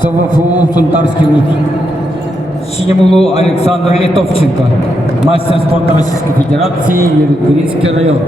СВФУ «Сунтарский вуз». Синему Александр Литовченко, мастер спорта Российской Федерации, Юрьевский район.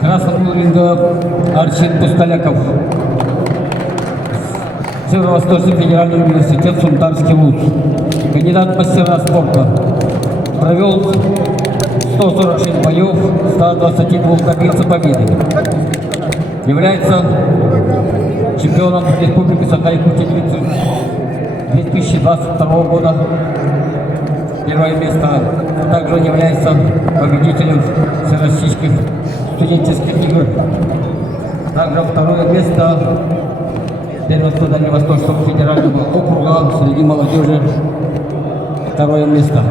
Красного ринга Арсен Пустоляков, Северо-Восточный федеральный университет, Сунтарский вуз, кандидат в мастера спорта, провел 146 боев, 122 добился победы, является чемпионом Республики Саха-Якутия 2022 года, первое место. Также он является победителем всероссийских студенческих игр. Также второе место первенства Дальневосточного федерального округа среди молодежи. Второе место.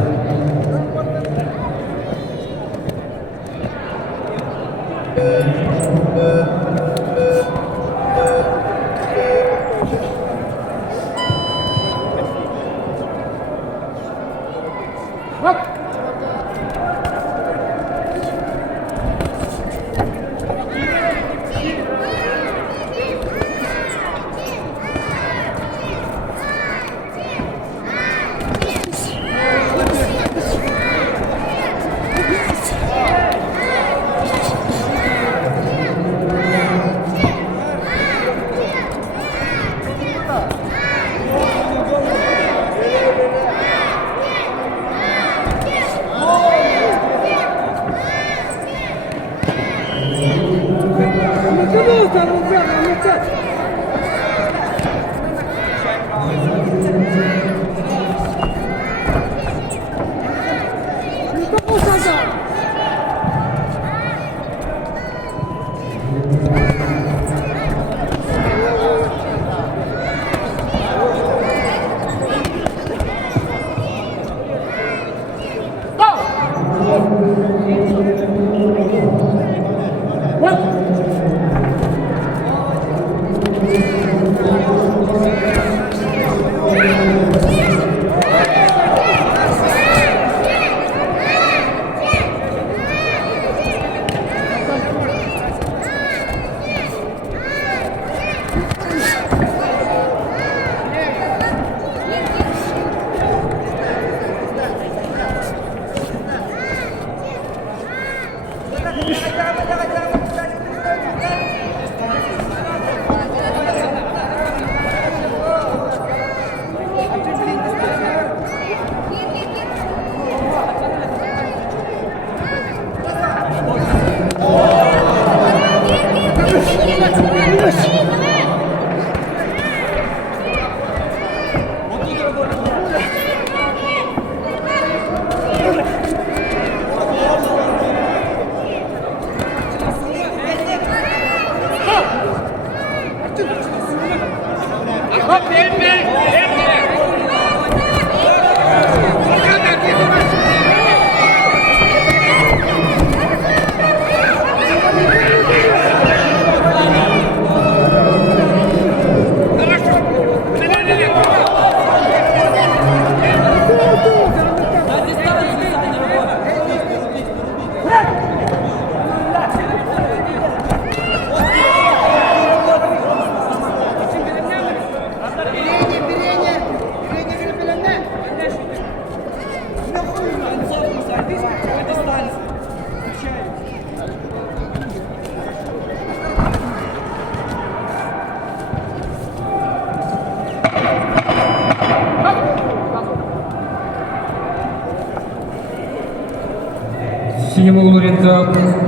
Синего уровня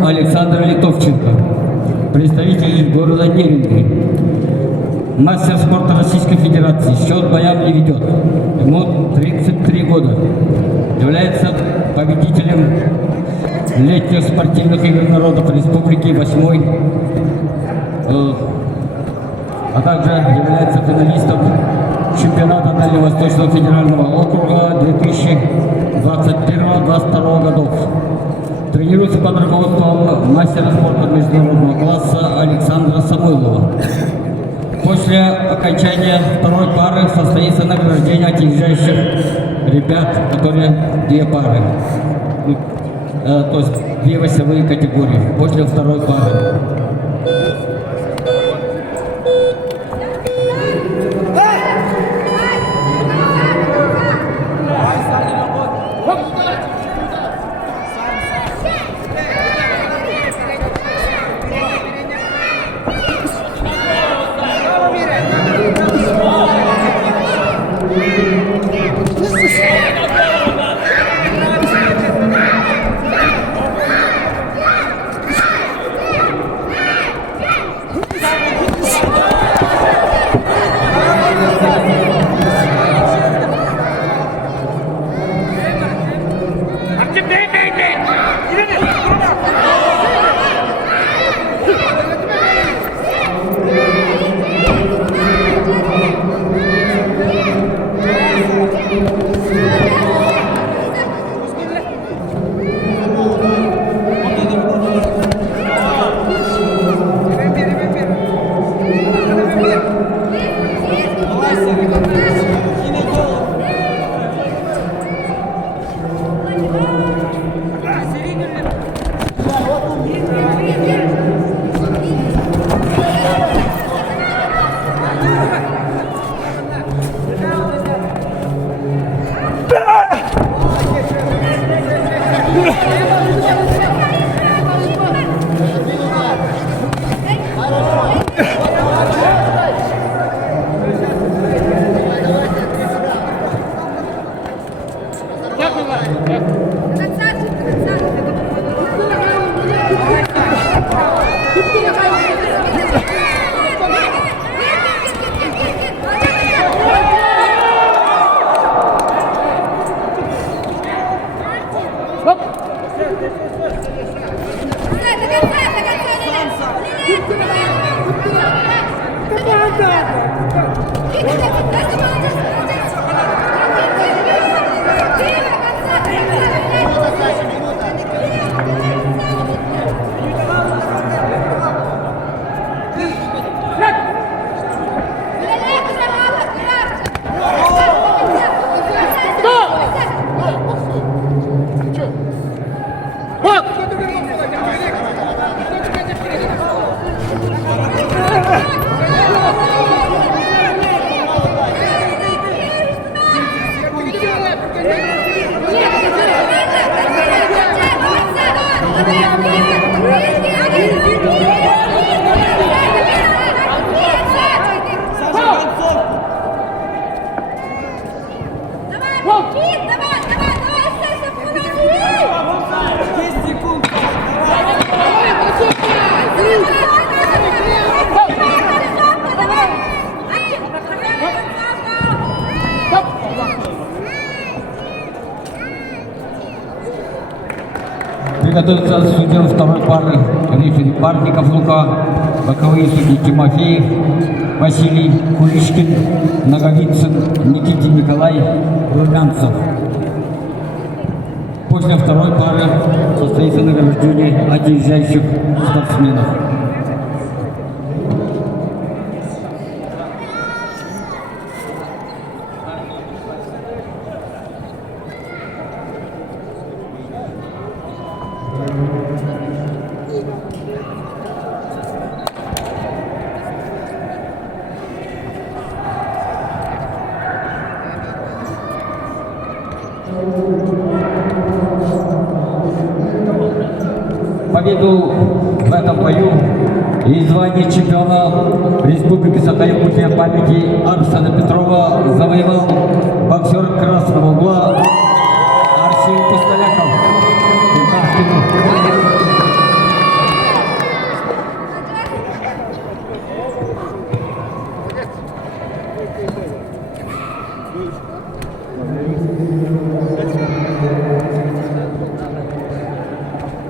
Александр Литовченко, представитель города Неринги, мастер спорта Российской Федерации, счет боям не ведет, ему 33 года, является победителем летних спортивных игр народов Республики 8-й, а также является финалистом чемпионата Дальневосточного федерального округа 2021-2022 годов. Тренируется под руководством мастера спорта международного класса Александра Самойлова. После окончания второй пары состоится награждение отъезжающих ребят, которые две пары, то есть две весовые категории после второй пары. Приготовиться судьям второй пары рефери Парников Лука, боковые судьи Тимофеев, Василий Кулишкин, Наговицын, Никитин Николай, Румянцев. После второй пары состоится награждение отъезжающих спортсменов. Победу в этом бою и звание чемпиона Республики Саха-Якутия памяти Арсена Петрова завоевал боксер красного угла